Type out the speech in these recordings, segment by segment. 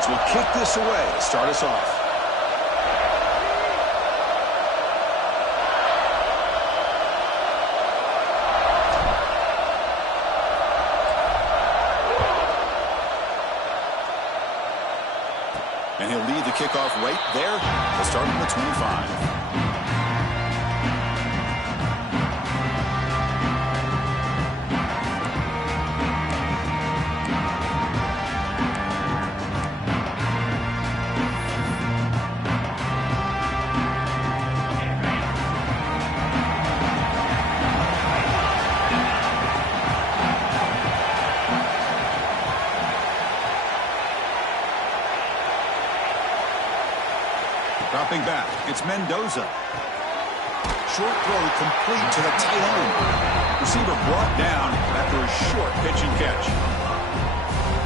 Steelers will kick this away to start us off. And he'll lead the kickoff right there. He'll start from the 25. Dropping back, it's Mendoza. Short throw complete to the tight end. Receiver brought down after a short pitch and catch.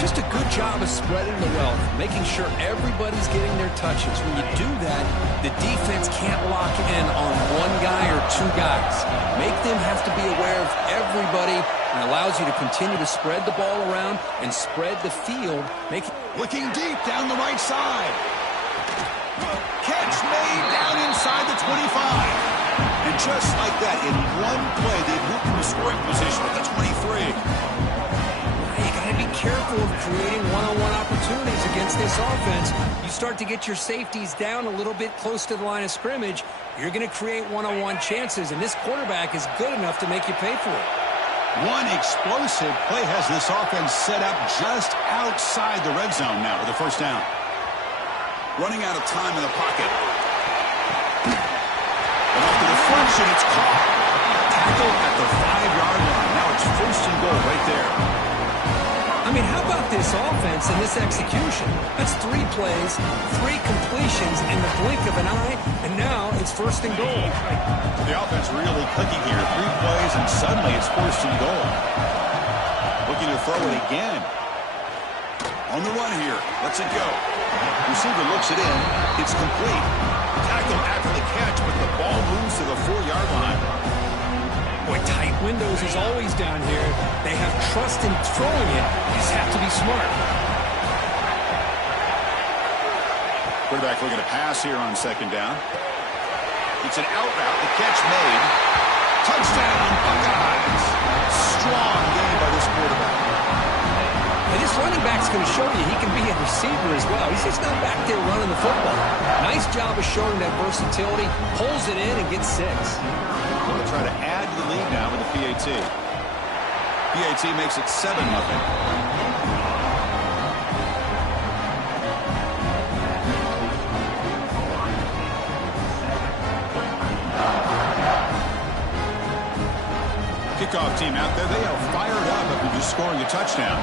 Just a good job of spreading the wealth, making sure everybody's getting their touches. When you do that, the defense can't lock in on one guy or two guys. Make them have to be aware of everybody, and allows you to continue to spread the ball around and spread the field. Looking deep down the right side. Catch made down inside the 25. And just like that, in one play, they've moved from the scoring position at the 23. You got to be careful of creating one-on-one opportunities against this offense. You start to get your safeties down a little bit close to the line of scrimmage, you're going to create one-on-one chances, and this quarterback is good enough to make you pay for it. One explosive play has this offense set up just outside the red zone now with the first down. Running out of time in the pocket. And off the deflection, it's caught. Tackle at the 5-yard line. Now it's first and goal right there. I mean, how about this offense and this execution? That's 3 plays, 3 completions in the blink of an eye, and now it's first and goal. The offense really clicking here. 3 plays, and suddenly it's first and goal. Looking to throw it again. On the run here. Lets it go. Receiver looks it in. It's complete. Tackle after the catch, but the ball moves to the 4-yard line. Boy, tight windows is always down here. They have trust in throwing it. You just have to be smart. Quarterback looking to pass here on second down. It's an out route. The catch made. Touchdown, Buckeyes. Strong game by this quarterback. And this running back's going to show you he can be a receiver as well. He's just not back there running the football. Nice job of showing that versatility. Pulls it in and gets 6. Going to try to add to the lead now with the PAT. PAT makes it 7-0. Kickoff team out there. They are fired up after just scoring a touchdown.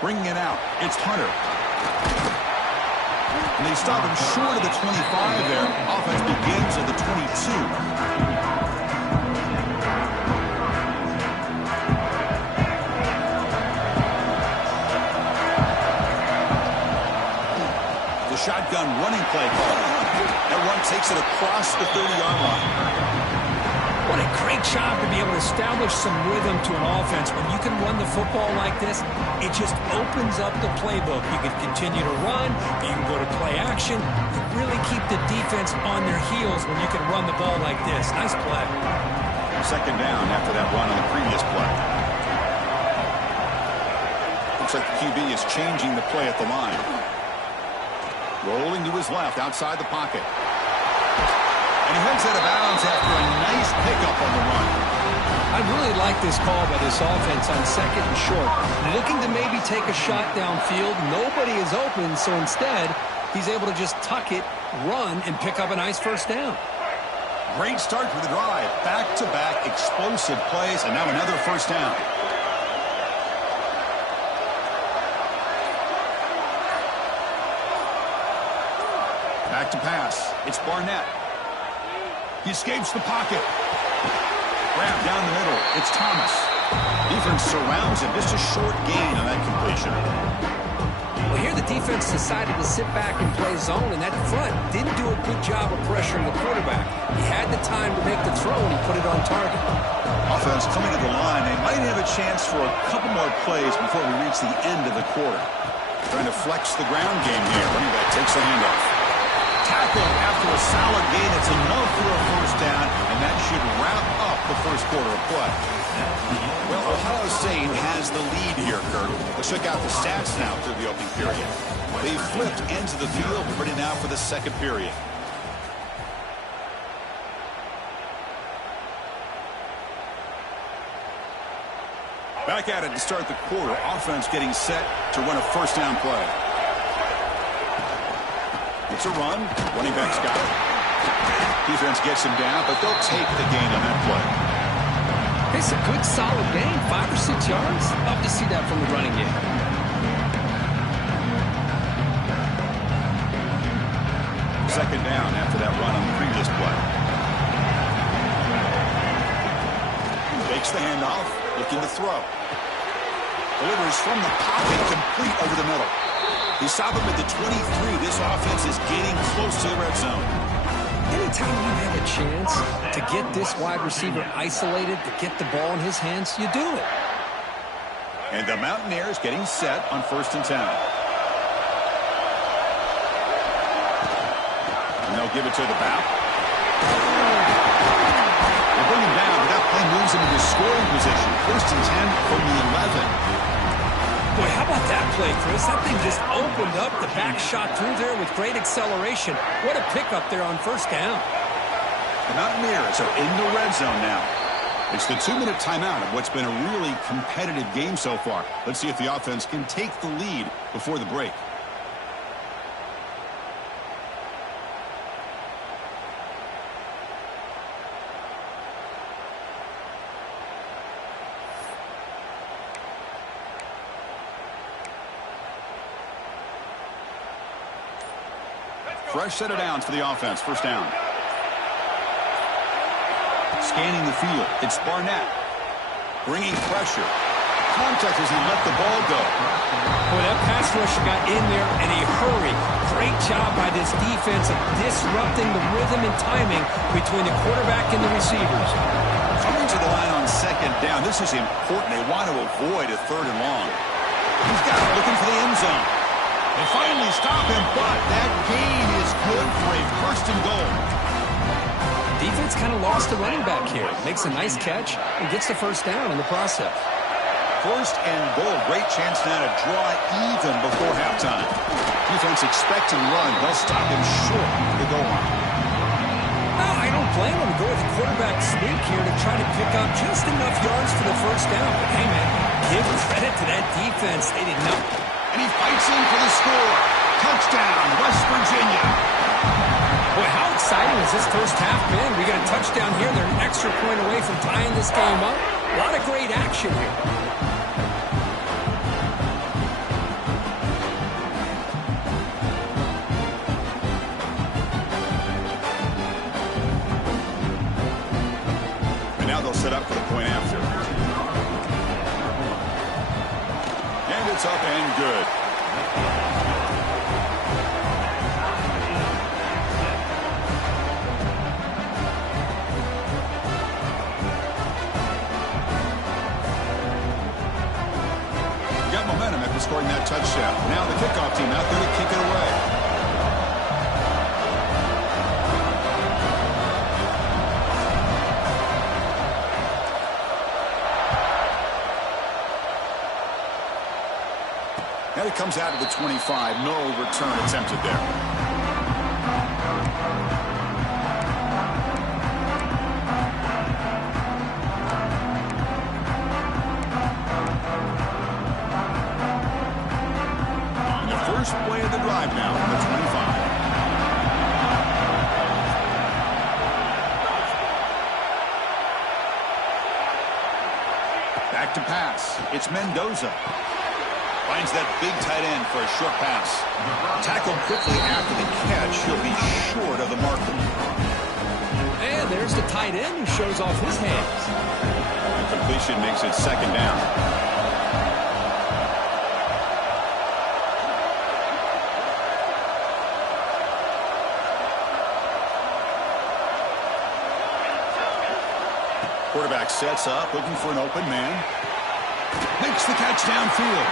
Bringing it out, it's Hunter. And they stop him short of the 25 there. Offense begins at the 22. The shotgun running play call. That run takes it across the 30-yard line. What a great job to be able to establish some rhythm to an offense. When you can run the football like this, it just opens up the playbook. You can continue to run. You can go to play action. You really keep the defense on their heels when you can run the ball like this. Nice play. Second down after that run on the previous play. Looks like the QB is changing the play at the line. Rolling to his left outside the pocket. And he heads out of bounds after a nice pickup on the run. I really like this call by this offense on second and short. Looking to maybe take a shot downfield. Nobody is open, so instead, he's able to just tuck it, run, and pick up a nice first down. Great start for the drive. Back-to-back explosive plays, and now another first down. Back to pass. It's Barnett. He escapes the pocket. Grab down the middle. It's Thomas. Defense surrounds him. Just a short gain on that completion. Well, here the defense decided to sit back and play zone, and that front didn't do a good job of pressuring the quarterback. He had the time to make the throw, and he put it on target. Offense coming to the line. They might have a chance for a couple more plays before we reach the end of the quarter. Trying to flex the ground game here. Running back takes the handoff. Tackled after a solid gain. It's enough for a first down, and that should wrap up the first quarter of play. Well, Ohio State has the lead here, Kurt. Let's check out the stats now through the opening period. They flipped ends of the field, ready now for the second period. Back at it to start the quarter. Offense getting set to run a first down play. It's a run. Running back's got it. Defense gets him down, but they'll take the gain on that play. It's a good, solid gain, 5 or 6 yards. Love to see that from the running game. Second down after that run on the previous play. Takes the handoff, looking to throw. Delivers from the pocket, complete over the middle. He saw them at the 23. This offense is getting close to the red zone. Anytime you have a chance to get this wide receiver isolated, to get the ball in his hands, you do it. And the Mountaineers getting set on 1st and 10. And they'll give it to the back. They bring him down, but that play moves him into scoring position. 1st and 10 from the 11. Boy, how about that play, Chris? That thing just opened up. The back shot through there with great acceleration. What a pickup there on first down. The Mountaineers are in the red zone now. It's the 2-minute timeout of what's been a really competitive game so far. Let's see if the offense can take the lead before the break. Fresh set of downs for the offense. First down. Scanning the field. It's Barnett. Bringing pressure. Contact as he let the ball go. Boy, that pass rusher got in there in a hurry. Great job by this defense of disrupting the rhythm and timing between the quarterback and the receivers. Coming to the line on second down. This is important. They want to avoid a 3rd and long. He's got it, looking for the end zone. They finally stop him, but that gain is good for a 1st and goal. Defense kind of lost the running back here. Makes a nice catch and gets the first down in the process. 1st and goal. Great chance now to draw even before halftime. Defense expecting run. They'll stop him short of the goal line. Well, I don't blame him to go with the quarterback sneak here to try to pick up just enough yards for the first down. But hey, man, give credit to that defense. They did not. And he fights in for the score. Touchdown, West Virginia. Boy, how exciting has this first half been? We got a touchdown here. They're an extra point away from tying this game up. A lot of great action here. And now they'll set up for the point after. And it's up and good. Got momentum after scoring that touchdown. Now the kickoff team out there to kick it away. And it comes out of the 25. No return attempted there. And the first play of the drive now on the 25. Back to pass. It's Mendoza. Finds that big tight end for a short pass. Tackled quickly after the catch. He'll be short of the marker. And there's the tight end who shows off his hands. The completion makes it second down. Quarterback sets up, looking for an open man. Makes the catch downfield.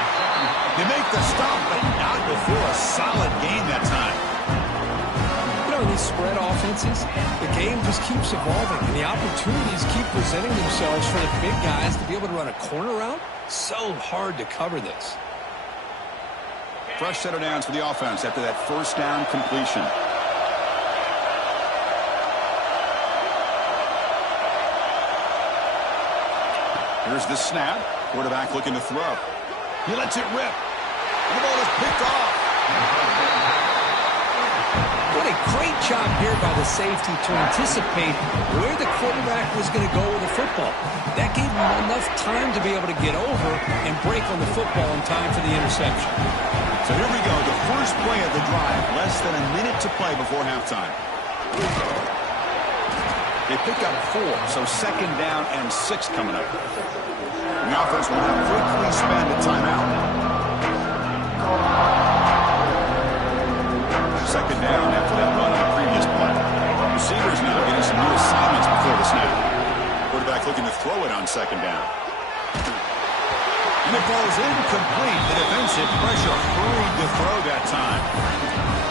They make the stop, but not before a solid gain that time. You know, in these spread offenses, the game just keeps evolving, and the opportunities keep presenting themselves for the big guys to be able to run a corner route. So hard to cover this. Fresh set of downs for the offense after that first down completion. Here's the snap. Quarterback looking to throw. He lets it rip. And the ball is picked off. What a great job here by the safety to anticipate where the quarterback was going to go with the football. That gave him enough time to be able to get over and break on the football in time for the interception. So here we go, the first play of the drive, less than a minute to play before halftime. They pick up 4, so second down and 6 coming up. The offense will now quickly spend a timeout. Second down after that run on the previous play. Receivers now getting some new assignments before the snap. Quarterback looking to throw it on second down. And it falls incomplete. The defensive pressure hurried to throw that time.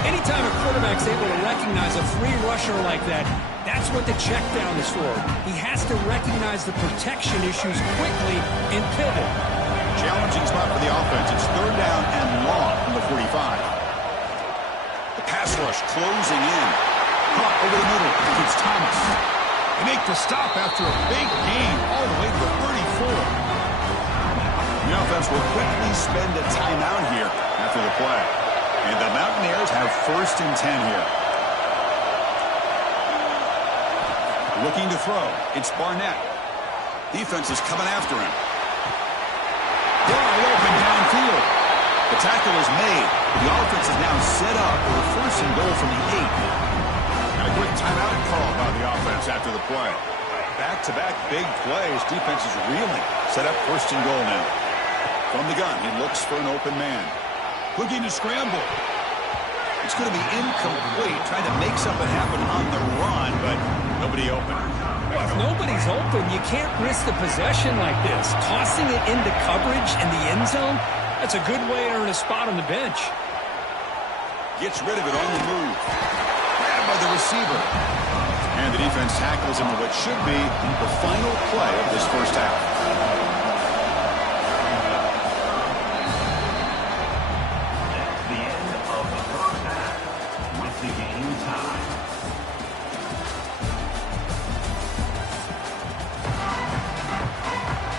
Anytime a quarterback's able to recognize a free rusher like that, that's what the check down is for. He has to recognize the protection issues quickly and pivot. Challenging spot for the offense. It's third down and long from the 45. The pass rush closing in. Caught over the middle. It's Thomas. They make the stop after a big gain all the way to the 34. The offense will quickly spend a timeout here after the play. And the Mountaineers have first and 10 here. Looking to throw. It's Barnett. Defense is coming after him. Wide open downfield. The tackle is made. The offense is now set up for a first and goal from the 8. And a quick timeout called by the offense after the play. Back-to-back big plays. Defense is reeling. Set up first and goal now. From the gun, he looks for an open man. Looking to scramble. It's going to be incomplete. Trying to make something happen on the run, but nobody open. If nobody's open, you can't risk the possession like this. Tossing it into coverage in the end zone, that's a good way to earn a spot on the bench. Gets rid of it on the move. Grabbed by the receiver. And the defense tackles him with what should be the final play of this first half.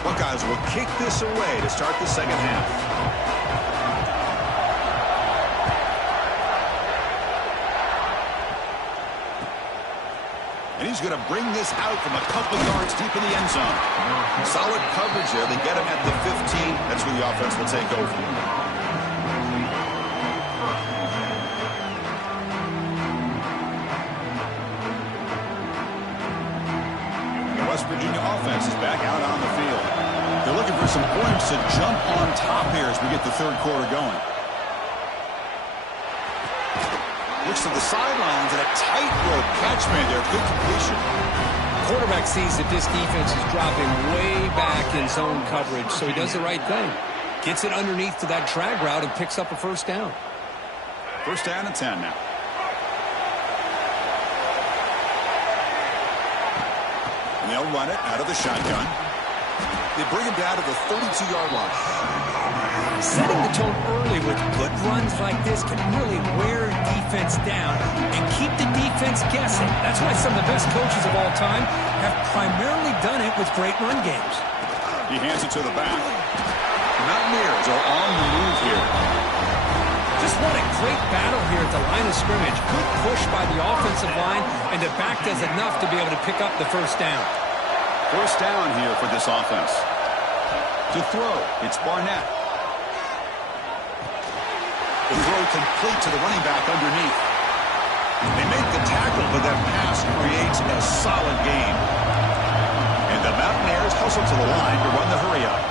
Buckeyes will kick this away to start the second half. And he's going to bring this out from a couple yards deep in the end zone. Solid coverage there. They get him at the 15. That's where the offense will take over. West Virginia offense is back out on the field. They're looking for some points to jump on top here as we get the third quarter going. Looks to the sidelines and a tightrope catch made there. Good completion. Quarterback sees that this defense is dropping way back in zone coverage, so he does the right thing. Gets it underneath to that drag route and picks up a first down. First down and 10 now. They'll run it out of the shotgun. They bring him down to the 32-yard line. Setting the tone early with good runs like this can really wear defense down and keep the defense guessing. That's why some of the best coaches of all time have primarily done it with great run games. He hands it to the back. The Mountaineers are on the move here. Just what a great battle here at the line of scrimmage. Good push by the offensive line, and the back does enough to be able to pick up the first down. First down here for this offense. To throw, it's Barnett. The throw complete to the running back underneath. They make the tackle, but that pass creates a solid gain. And the Mountaineers hustle to the line to run the hurry-up.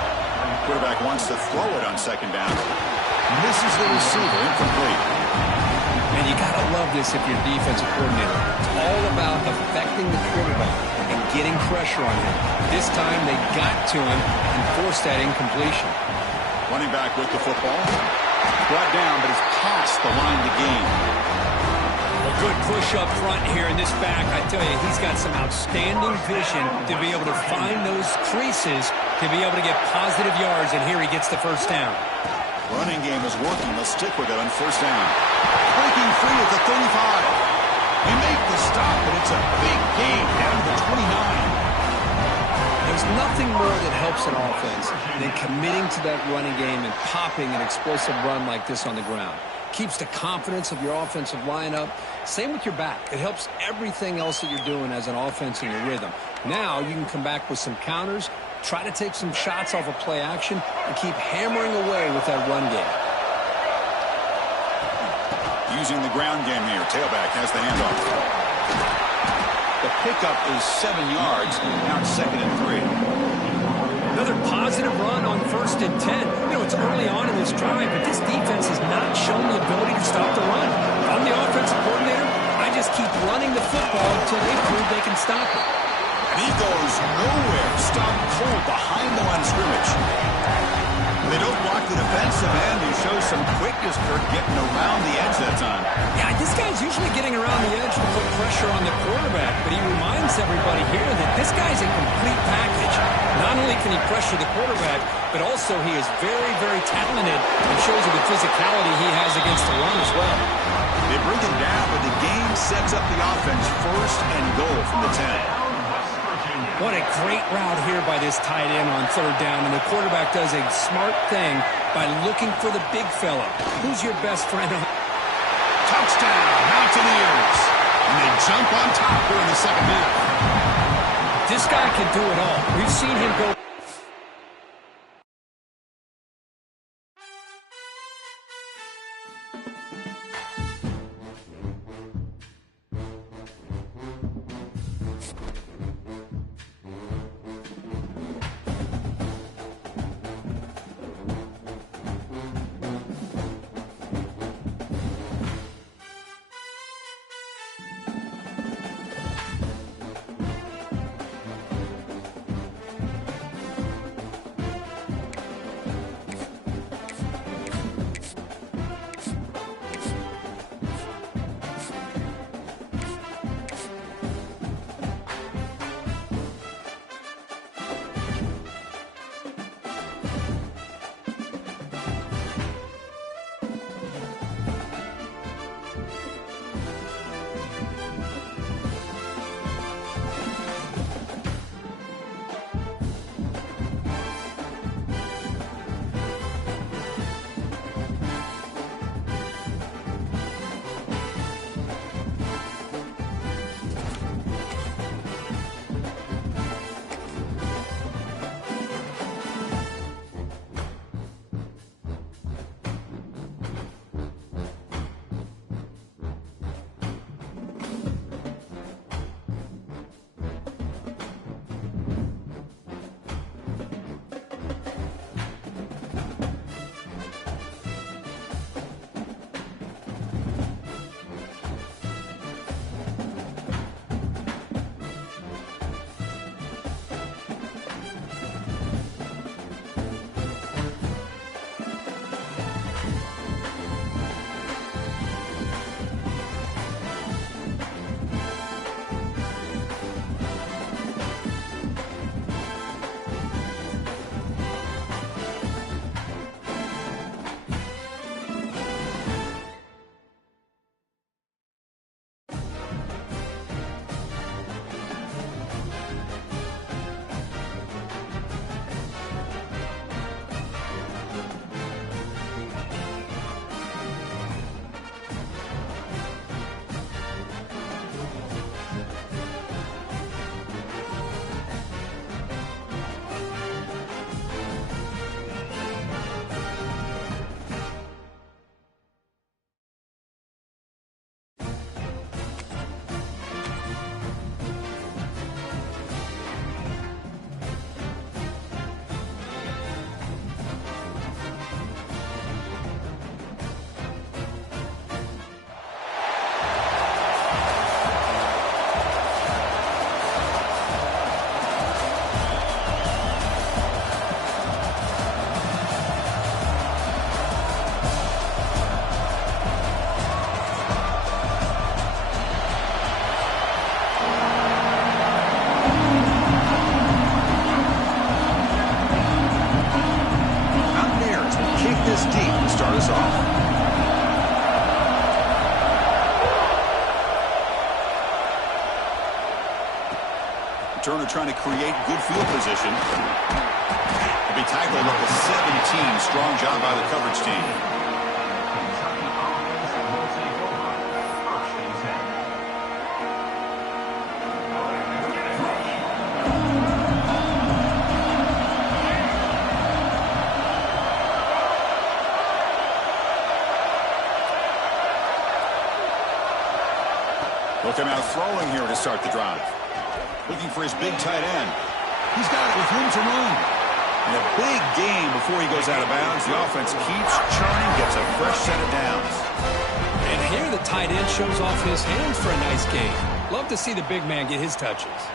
Quarterback wants to throw it on second down. Misses the receiver, incomplete. And you got to love this if you're a defensive coordinator. It's all about affecting the quarterback and getting pressure on him. This time they got to him and forced that incompletion. Running back with the football. Brought down, but he's past the line to gain. A good push up front here in this back. I tell you, he's got some outstanding vision to be able to find those creases, to be able to get positive yards, and here he gets the first down. Running game is working. Let's stick with it on first down. Breaking free at the 35. They make the stop, but it's a big gain down to the 29. There's nothing more that helps an offense than committing to that running game and popping an explosive run like this on the ground. Keeps the confidence of your offensive lineup. Same with your back. It helps everything else that you're doing as an offense in your rhythm. Now you can come back with some counters, try to take some shots off of play action, and keep hammering away with that run game. Using the ground game here. Tailback has the handoff. The pickup is 7 yards. Now it's 2nd and 3. Another positive run on 1st and 10. You know, it's early on in this drive, but this defense has not shown the ability to stop the run. If I'm the offensive coordinator, I just keep running the football until they prove they can stop it. And he goes nowhere. Stopped cold behind the line of scrimmage. They don't block the defensive end. He shows some quickness for getting around the edge that time. Yeah, this guy's usually getting around the edge to put pressure on the quarterback, but he reminds everybody here that this guy's a complete package. Not only can he pressure the quarterback, but also he is very, very talented and shows you the physicality he has against the run as well. They bring him down, but the game sets up the offense 1st and goal from the 10. What a great route here by this tight end on 3rd down, and the quarterback does a smart thing by looking for the big fella. Who's your best friend? Touchdown, Mountaineers. And they jump on top here in the 2nd half. This guy can do it all. We've seen him go. returner trying to create good field position. He'll be tackled at the 17. Strong job by the coverage team. Look him out throwing here to start the drive. Looking for his big tight end. He's got it with room to run. And a big gain before he goes out of bounds. The offense keeps churning, gets a fresh set of downs. And here the tight end shows off his hands for a nice gain. Love to see the big man get his touches.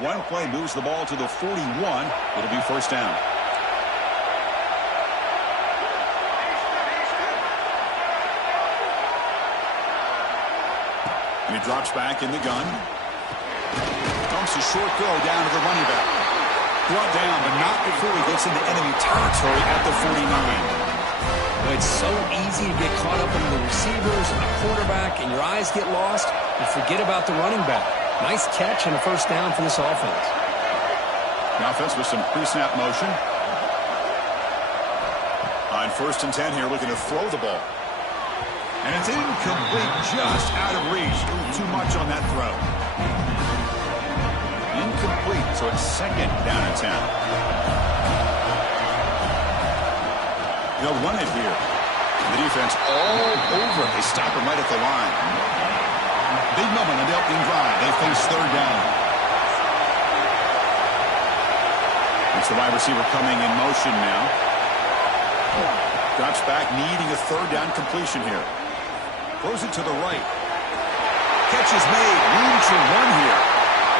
One play moves the ball to the 41. It'll be first down. And he drops back in the gun. Dumps a short throw down to the running back. Brought down, but not before he gets into enemy territory at the 49. Well, it's so easy to get caught up in the receivers and the quarterback, and your eyes get lost, and forget about the running back. Nice catch and a first down for this offense. The offense with some pre-snap motion. On 1st and 10 here, looking to throw the ball. And it's incomplete, just out of reach. Too much on that throw. Incomplete, so it's 2nd down and 10. They'll run it here. The defense all over. They stop him right at the line. Big moment on the opening drive. They face 3rd down. It's the wide receiver coming in motion now. Drops back, needing a 3rd down completion here. Throws it to the right. Catch is made. Room to run here.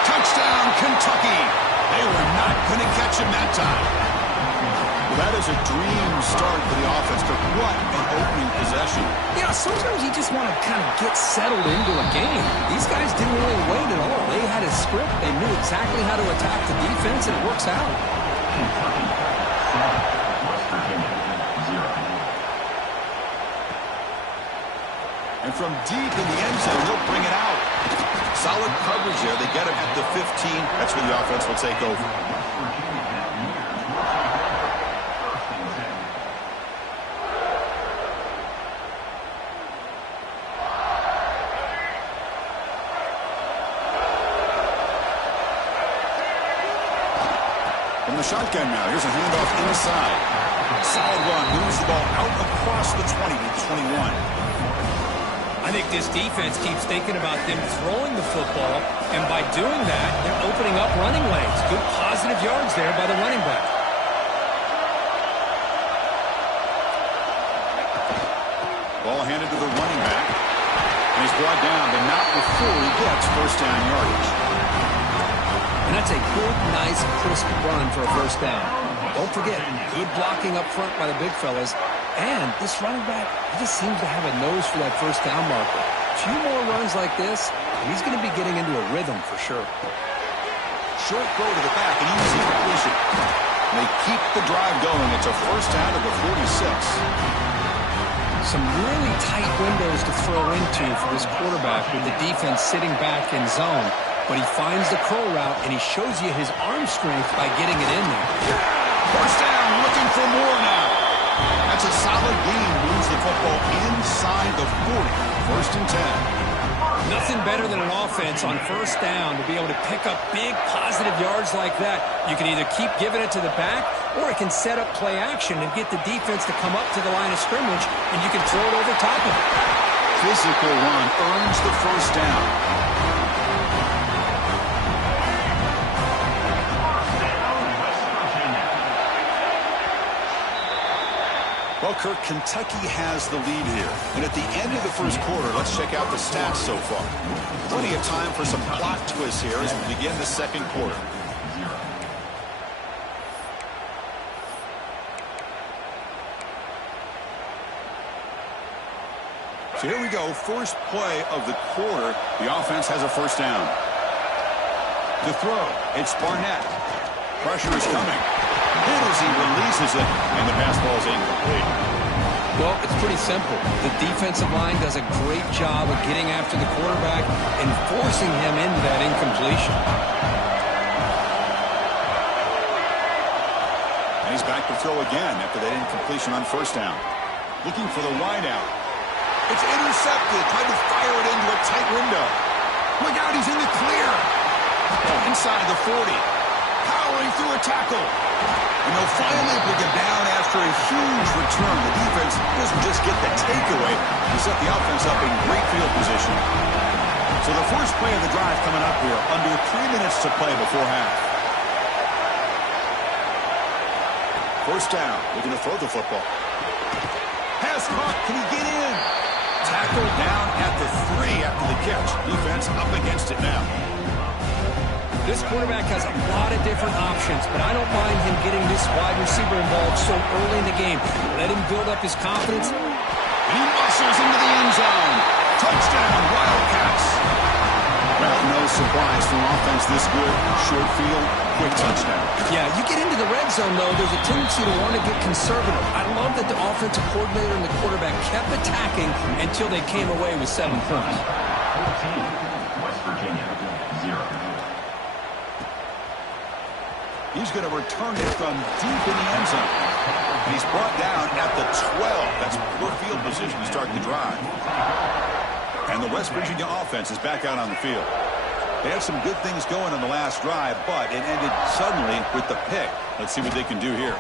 Touchdown, Kentucky. They were not going to catch him that time. Well, that is a dream start for the offense. But what an opening possession. Yeah, sometimes you just want to kind of get settled into a game. These guys didn't really wait at all. They had a script. They knew exactly how to attack the defense, and it works out. And from deep in the end zone, he'll bring it out. Solid coverage there. They get him at the 15. That's where the offense will take over. From the shotgun now, here's a handoff inside. Solid run, moves the ball out across the 20 to the 21. I think this defense keeps thinking about them throwing the football, and by doing that, they're opening up running lanes. Good positive yards there by the running back. Ball handed to the running back, and he's brought down, but not before he gets first down yardage. And that's a good, nice, crisp run for a first down. Don't forget, good blocking up front by the big fellas. And this running back, he just seems to have a nose for that first down marker. A few more runs like this, and he's going to be getting into a rhythm for sure. Short throw to the back, and easy completion. They keep the drive going. It's a first down at the 46. Some really tight windows to throw into for this quarterback with the defense sitting back in zone. But he finds the curl route, and he shows you his arm strength by getting it in there. First down, looking for more now. That's a solid gain. Moves the football inside the 40. 1st and 10. Nothing better than an offense on first down to be able to pick up big positive yards like that. You can either keep giving it to the back, or it can set up play action and get the defense to come up to the line of scrimmage, and you can throw it over top of it. Physical run earns the first down. Well, Kirk, Kentucky has the lead here. And at the end of the first quarter, let's check out the stats so far. Plenty of time for some plot twists here as we begin the second quarter. So here we go. First play of the quarter. The offense has a first down. To throw, it's Barnett. Pressure is coming. hit as he releases it, and the pass ball is incomplete. Well, it's pretty simple. The defensive line does a great job of getting after the quarterback and forcing him into that incompletion. And he's back to throw again after that incompletion on first down. Looking for the wideout. It's intercepted. Trying to fire it into a tight window. Look out, he's in the clear. Inside the 40. Powering through a tackle. And they'll finally bring him down after a huge return. The defense doesn't just get the takeaway. He set the offense up in great field position. So the first play of the drive coming up here. Under 3 minutes to play before half. First down. Looking to throw the football. Pass caught. Can he get in? Tackled down at the 3 after the catch. Defense up against it now. This quarterback has a lot of different options, but I don't mind him getting this wide receiver involved so early in the game. Let him build up his confidence. He muscles into the end zone. Touchdown, Wildcats. Well, no surprise from offense this good. Short field, quick touchdown. Yeah, you get into the red zone, though, there's a tendency to want to get conservative. I love that the offensive coordinator and the quarterback kept attacking until they came away with 7 points. 14, West Virginia, 0. He's going to return it from deep in the end zone. He's brought down at the 12. That's poor field position to start the drive. And the West Virginia offense is back out on the field. They had some good things going on the last drive, but it ended suddenly with the pick. Let's see what they can do here.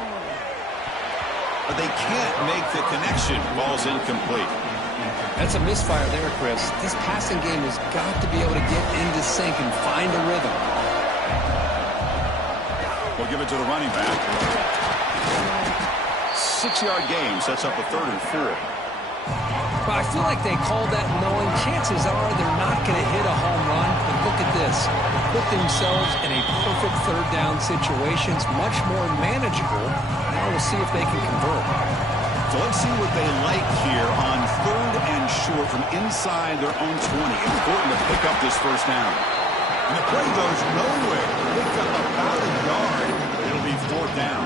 But they can't make the connection. Ball's incomplete. That's a misfire there, Chris. This passing game has got to be able to get into sync and find a rhythm. We'll give it to the running back. 6-yard gain sets up a 3rd and 4. But I feel like they called that knowing chances are they're not going to hit a home run. But look at this. They put themselves in a perfect 3rd down situation. It's much more manageable. Now we'll see if they can convert. So let's see what they like here on 3rd and short from inside their own 20. Important to pick up this first down. And the play goes nowhere. Picked up about a yard. It'll be 4th down.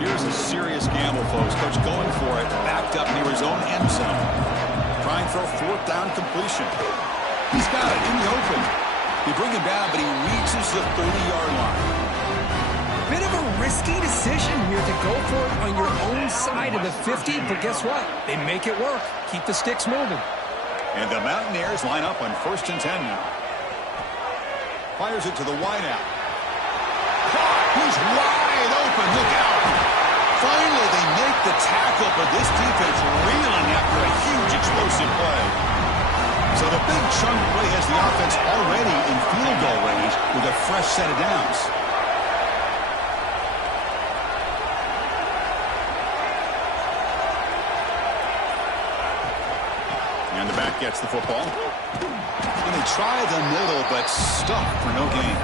Here's a serious gamble, folks. Coach going for it. Backed up near his own end zone. Trying for a 4th down completion. He's got it in the open. They bring him down, but he reaches the 30-yard line. Bit of a risky decision here to go for it on your own side of the 50, but guess what? They make it work. Keep the sticks moving. And the Mountaineers line up on 1st and 10 now. Fires it to the wideout. He's wide open. Look out. Finally, they make the tackle, but this defense reeling after a huge explosive play. So the big chunk play has the offense already in field goal range with a fresh set of downs. And the back gets the football. And they try the middle, but stuffed for no gain.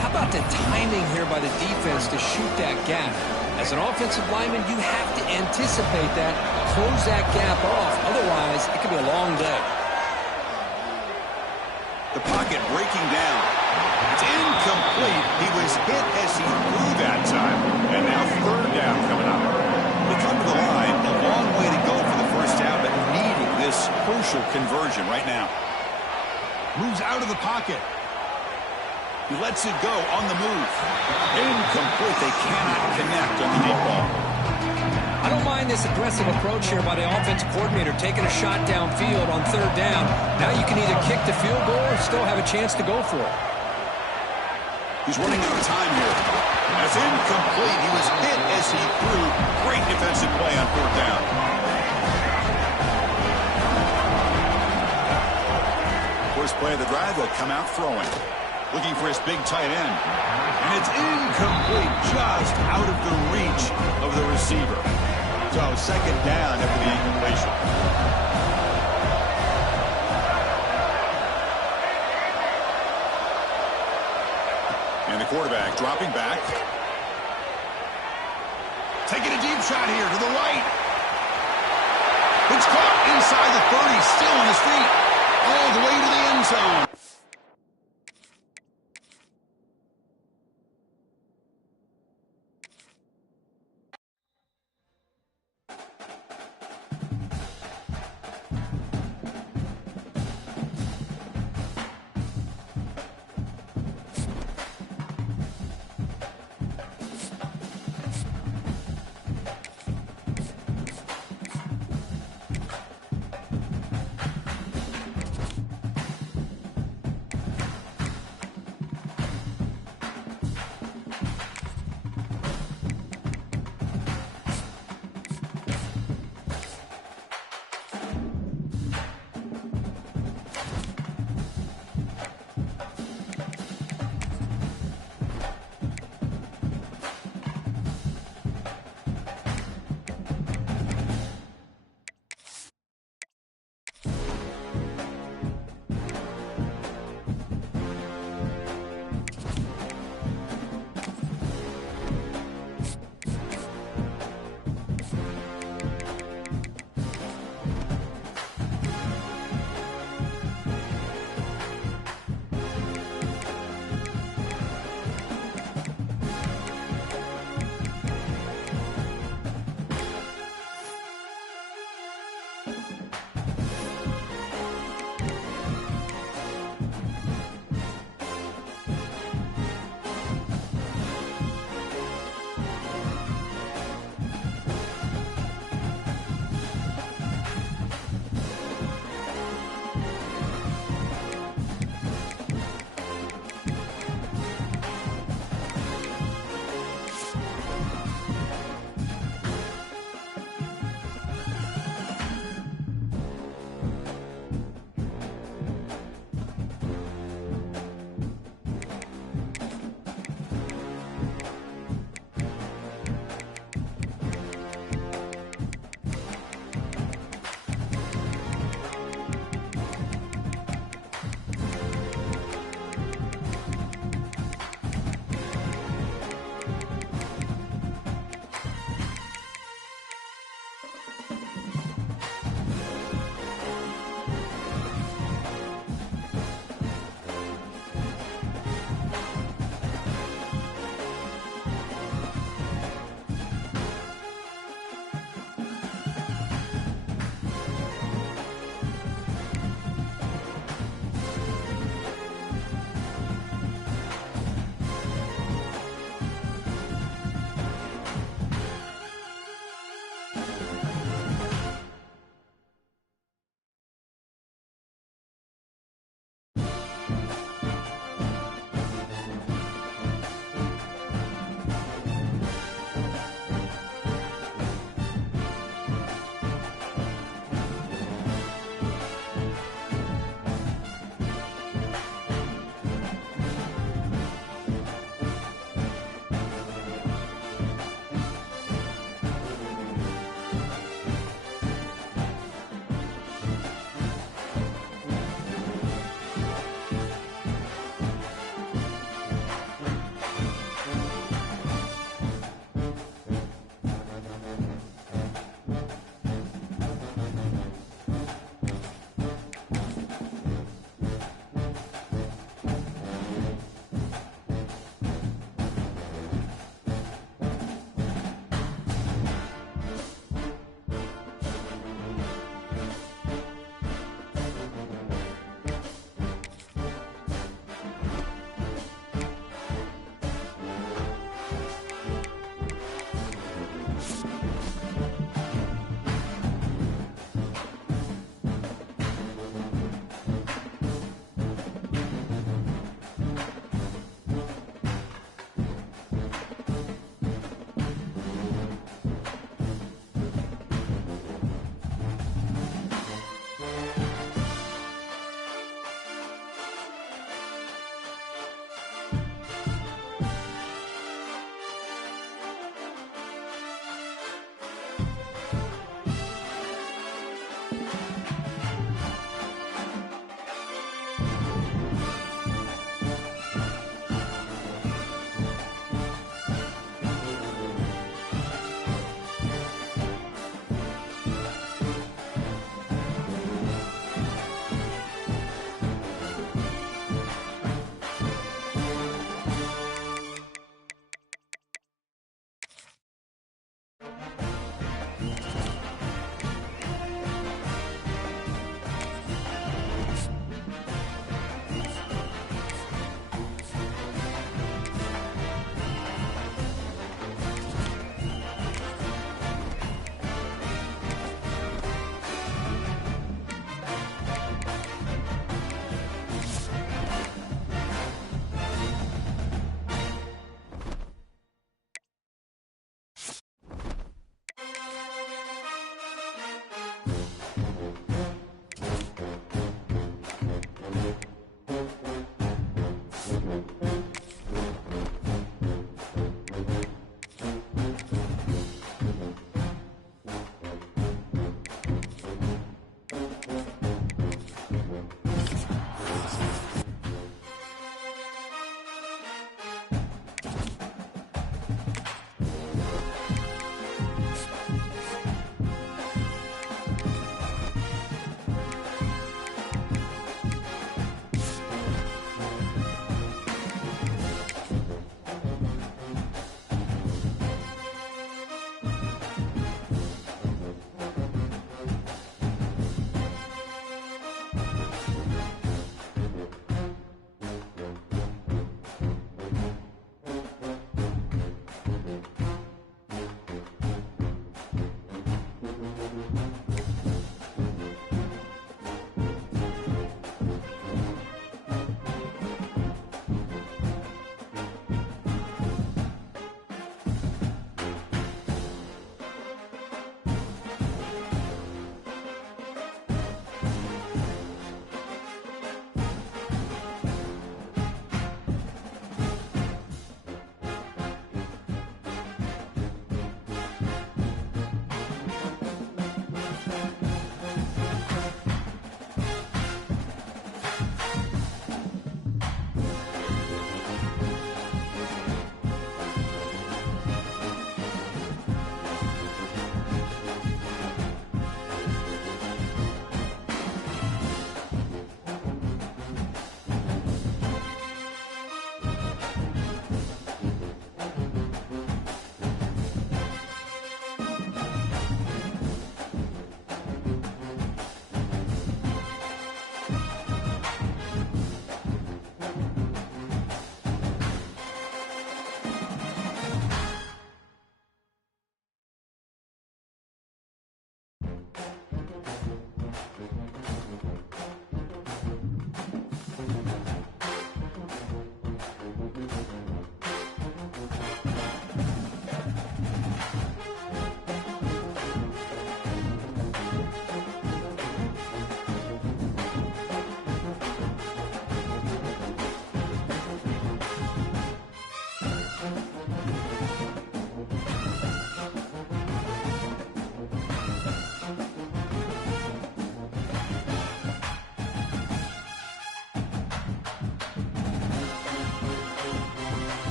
How about the timing here by the defense to shoot that gap? As an offensive lineman, you have to anticipate that, close that gap off. Otherwise, it could be a long day. The pocket breaking down. It's incomplete. He was hit as he threw that time. And now 3rd down coming up. They come to the line. A long way to go for the first down, but needing this crucial conversion right now. Moves out of the pocket. He lets it go on the move. Incomplete. They cannot connect on the deep ball. I don't mind this aggressive approach here by the offensive coordinator, taking a shot downfield on 3rd down. Now you can either kick the field goal or still have a chance to go for it. He's running out of time here. That's incomplete. He was hit as he threw. Great defensive play on 4th down. First play of the drive, they'll come out throwing. Looking for his big tight end. And it's incomplete, just out of the reach of the receiver. So 2nd down after the incompletion. And the quarterback dropping back. Taking a deep shot here to the right. It's caught. Inside the 30, still on his feet. All the way to the end zone.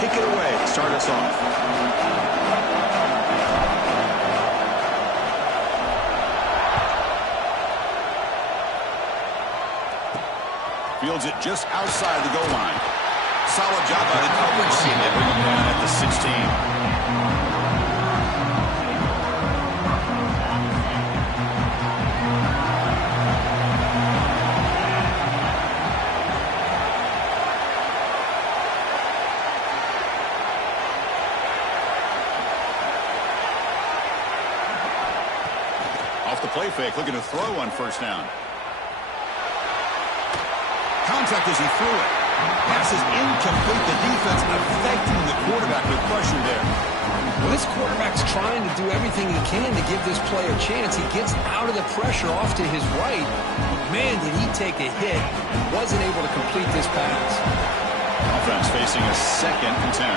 Kick it away to start us off. Fields it just outside the goal line. Solid job by the coverage team. They bring him down at the 16. Play fake, looking to throw on first down. Contact as he threw it. Pass is incomplete. The defense affecting the quarterback with pressure there. Well, this quarterback's trying to do everything he can to give this player a chance. He gets out of the pressure off to his right. Man, did he take a hit. Wasn't able to complete this pass. Offense facing a 2nd and 10.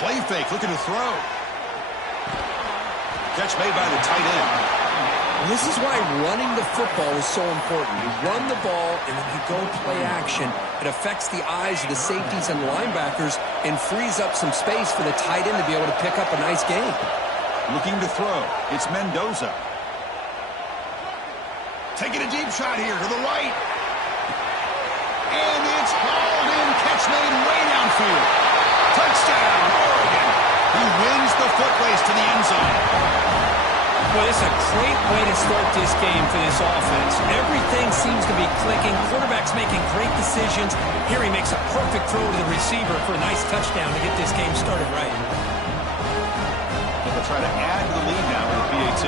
Play fake, looking to throw. Catch made by the tight end. This is why running the football is so important. You run the ball, and then you go play action. It affects the eyes of the safeties and linebackers and frees up some space for the tight end to be able to pick up a nice game. Looking to throw. It's Mendoza. Taking a deep shot here to the right. And it's hauled in. Catch made way downfield. Touchdown, Oregon. He wins the foot race to the end zone. Well, it's a great way to start this game for this offense. Everything seems to be clicking. Quarterback's making great decisions. Here he makes a perfect throw to the receiver for a nice touchdown to get this game started right. They'll try to add to the lead now with the PAT.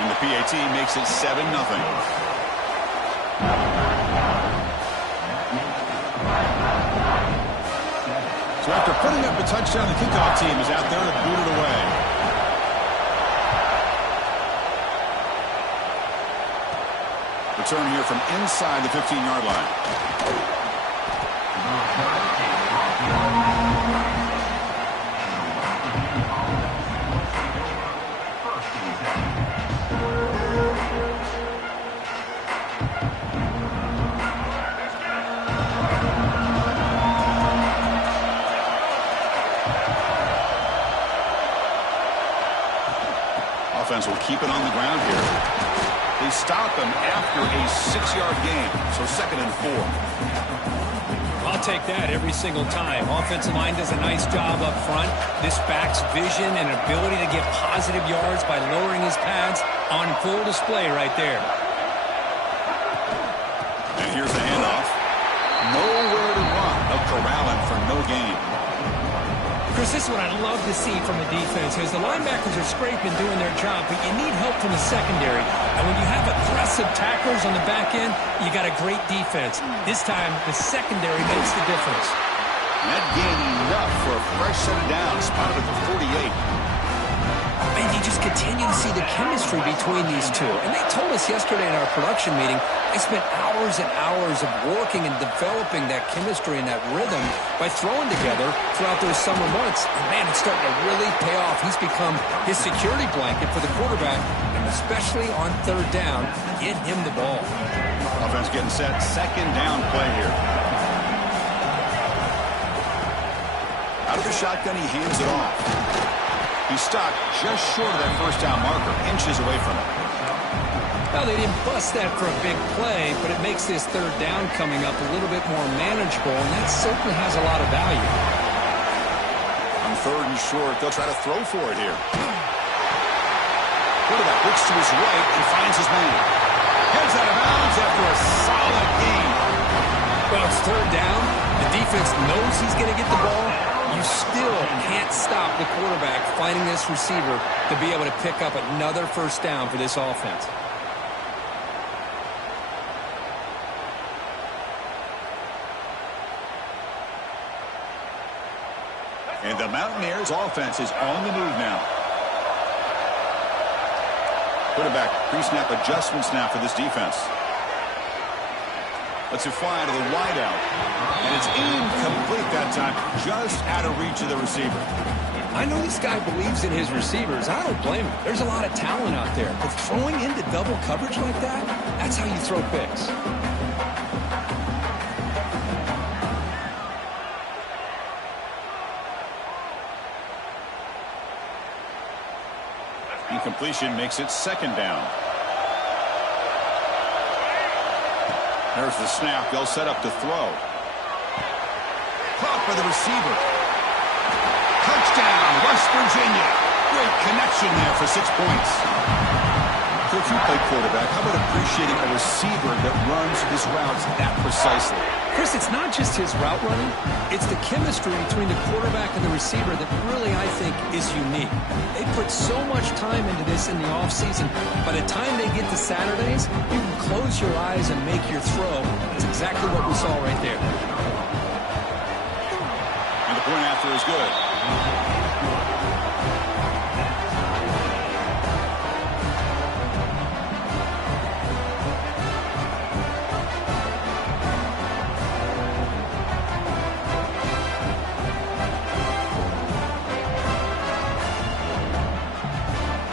And the PAT makes it 7-0. So after putting up a touchdown, the kickoff team is out there to boot it away. Return here from inside the 15-yard line. Offense will keep it on the ground here. They stop him after a 6-yard gain, so 2nd and 4. I'll take that every single time. Offensive line does a nice job up front. This back's vision and ability to get positive yards by lowering his pads on full display right there. And here's the handoff. Nowhere to run. They'll corral him for no gain. Chris, this is what I'd love to see from a defense is the linebackers are scraping, doing their job, but you need help from the secondary. And when you have aggressive tacklers on the back end, you got a great defense. This time, the secondary makes the difference. That gained enough for a fresh set of downs, spotted at the 48. And you just continue to see the chemistry between these two. And they told us yesterday in our production meeting, they spent hours and hours of working and developing that chemistry and that rhythm by throwing together throughout those summer months. And man, it's starting to really pay off. He's become his security blanket for the quarterback, and especially on third down, get him the ball. Offense getting set. Second down play here. Out of the shotgun, he hands it off. He's stopped just short of that first down marker, inches away from it. Well, they didn't bust that for a big play, but it makes this third down coming up a little bit more manageable, and that certainly has a lot of value. On third and short, they'll try to throw for it here. Quarterback looks to his right and finds his man. Heads out of bounds after a solid gain. Well, it's third down. The defense knows he's going to get the ball. You still can't stop the quarterback finding this receiver to be able to pick up another first down for this offense. And the Mountaineers' offense is on the move now. Quarterback pre-snap adjustments now for this defense. Let's it fly to the wideout. And it's incomplete that time. Just out of reach of the receiver. I know this guy believes in his receivers. I don't blame him. There's a lot of talent out there. But throwing into double coverage like that, that's how you throw picks. Incompletion makes it second down. There's the snap. They'll set up to throw. Caught by the receiver. Touchdown, West Virginia. Great connection there for 6 points. So if you play quarterback, how about appreciating a receiver that runs his routes that precisely? Chris, it's not just his route running. It's the chemistry between the quarterback and the receiver that really, I think, is unique. They put so much time into this in the offseason. By the time they get to Saturdays, you can close your eyes and make your throw. That's exactly what we saw right there. And the point after is good.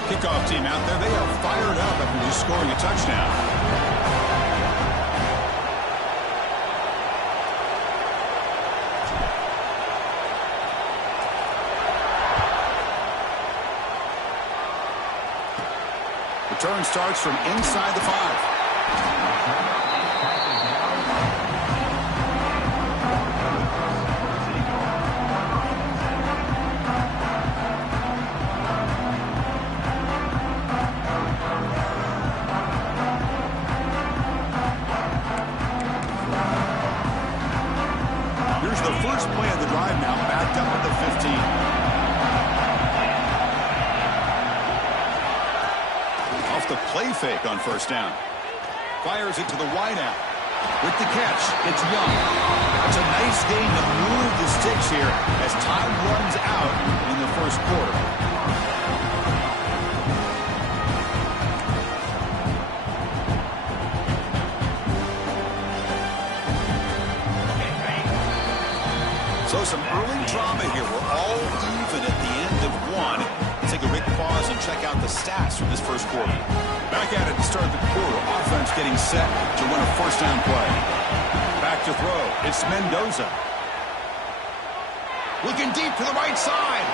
Kickoff team out there. They are fired up after just scoring a touchdown. Return starts from inside the 5. Here's the first play of the drive now, backed up at the 15. The play fake on first down. Fires it to the wideout. With the catch, it's Young. It's a nice game to move the sticks here as time runs out in the first quarter. So some early drama here. We're all even at the end of one. Take a quick pause and check out the stats from this first quarter. Back at it to start the quarter. Offense getting set to run a first down play. Back to throw. It's Mendoza. Looking deep to the right side.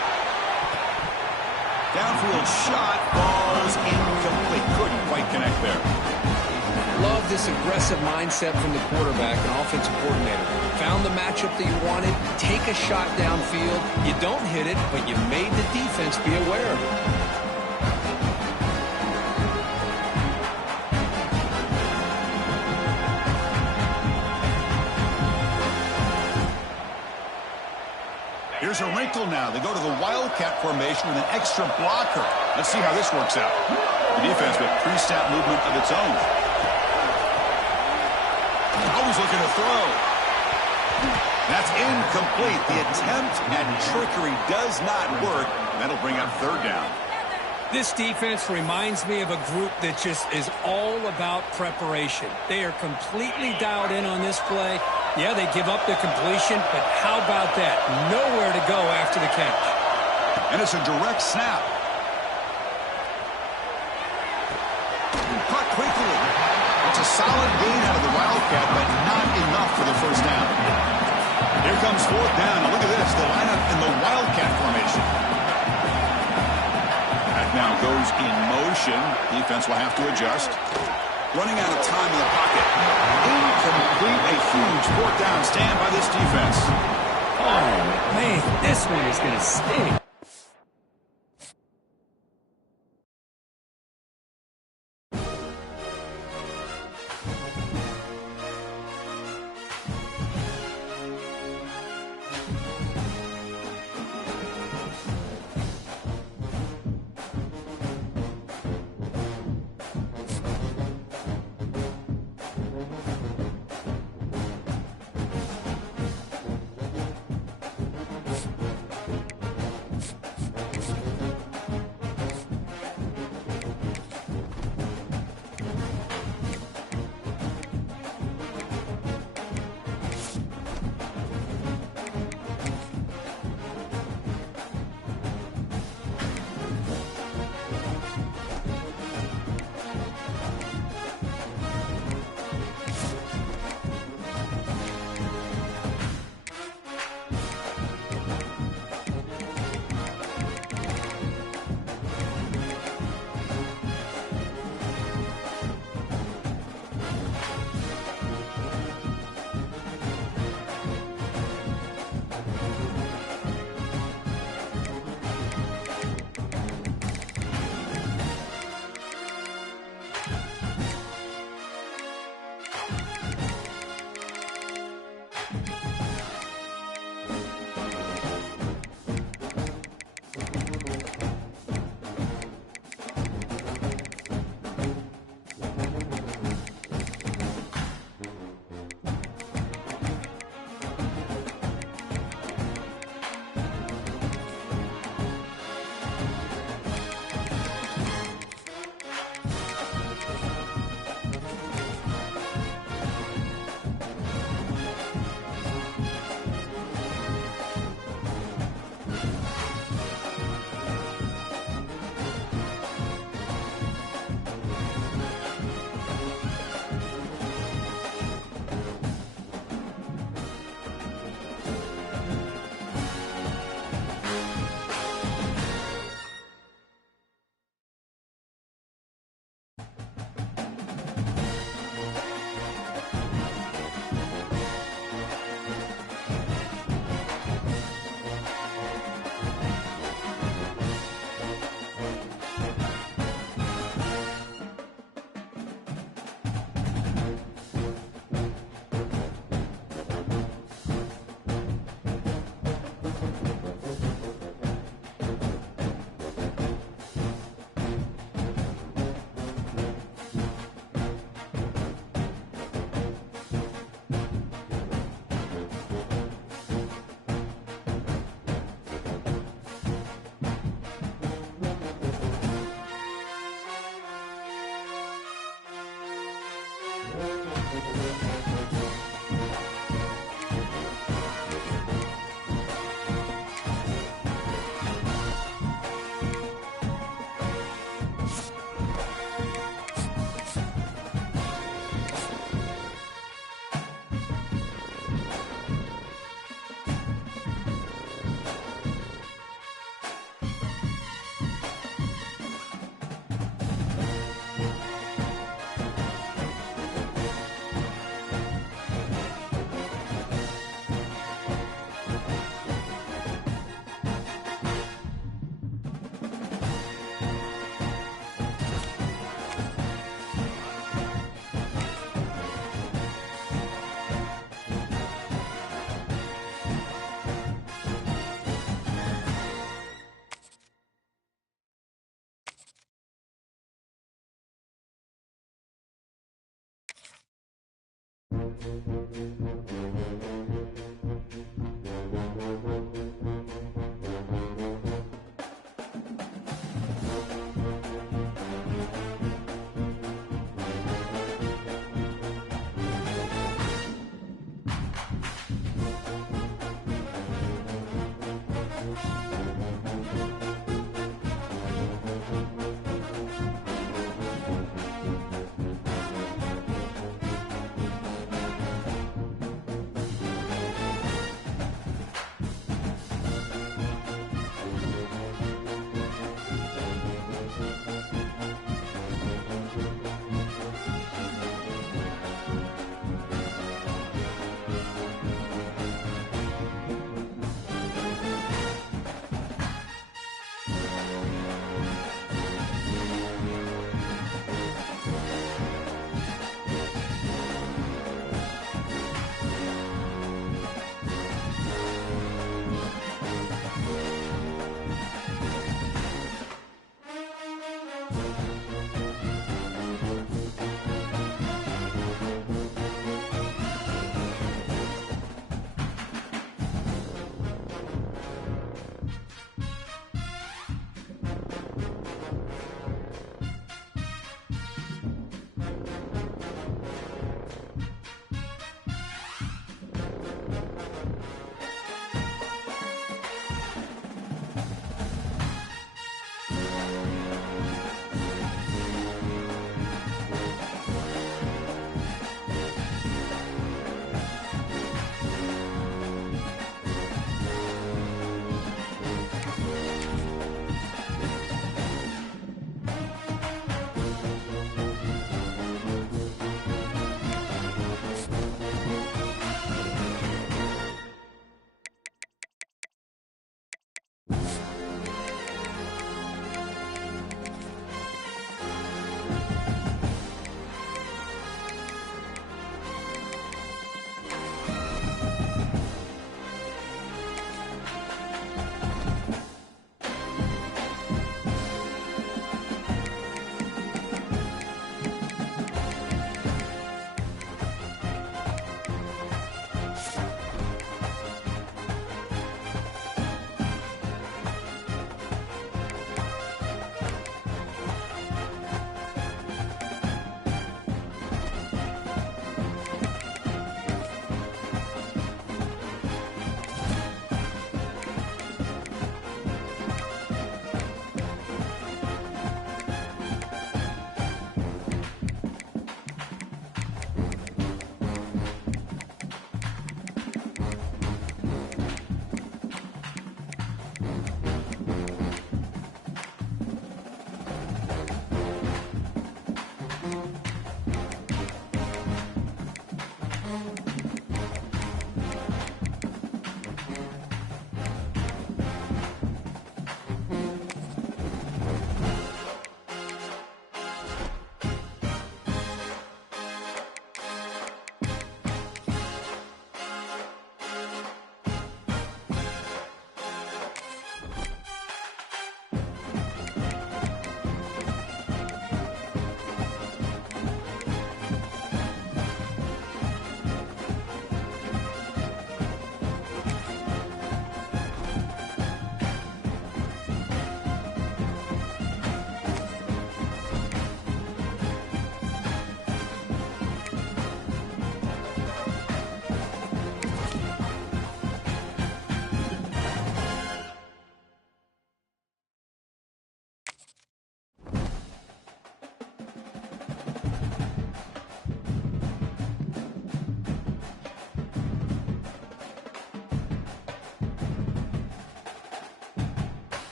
Downfield shot falls incomplete. Couldn't quite connect there. Love this aggressive mindset from the quarterback and offensive coordinator. Found the matchup that you wanted, take a shot downfield. You don't hit it, but you made the defense be aware of it. Here's a wrinkle now. They go to the Wildcat formation with an extra blocker. Let's see how this works out. The defense with pre-snap movement of its own. Always looking to throw. That's incomplete. The attempt at trickery does not work. That'll bring up third down. This defense reminds me of a group that just is all about preparation. They are completely dialed in on this play. Yeah, they give up the completion, but how about that? Nowhere to go after the catch. And it's a direct snap. Caught quickly. It's a solid gain out of the Wildcat, but not enough for the first down. Here comes fourth down. Now look at this. The lineup in the Wildcat formation. That now goes in motion. Defense will have to adjust. Running out of time in the pocket. Incomplete. A huge fourth down stand by this defense. Oh, man, this one is going to sting.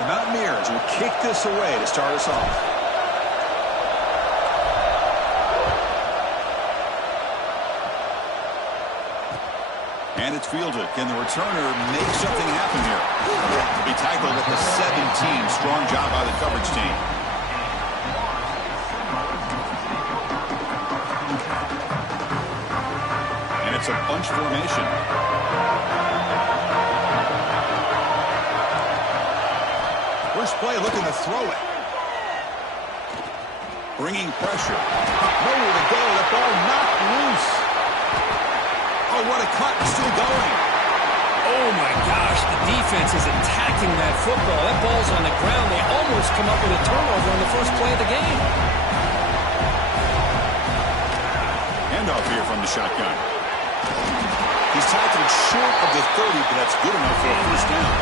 The Mountaineers will kick this away to start us off. And it's fielded. Can the returner make something happen here? He tackled at the 17. Strong job by the coverage team. And it's a bunch formation. First play looking to throw it. Bringing pressure. Nowhere to go. The ball knocked loose. Oh, what a cut. Still going. Oh, my gosh. The defense is attacking that football. That ball's on the ground. They almost come up with a turnover on the first play of the game. handoff here from the shotgun. He's tackled short of the 30, but that's good enough for a first down.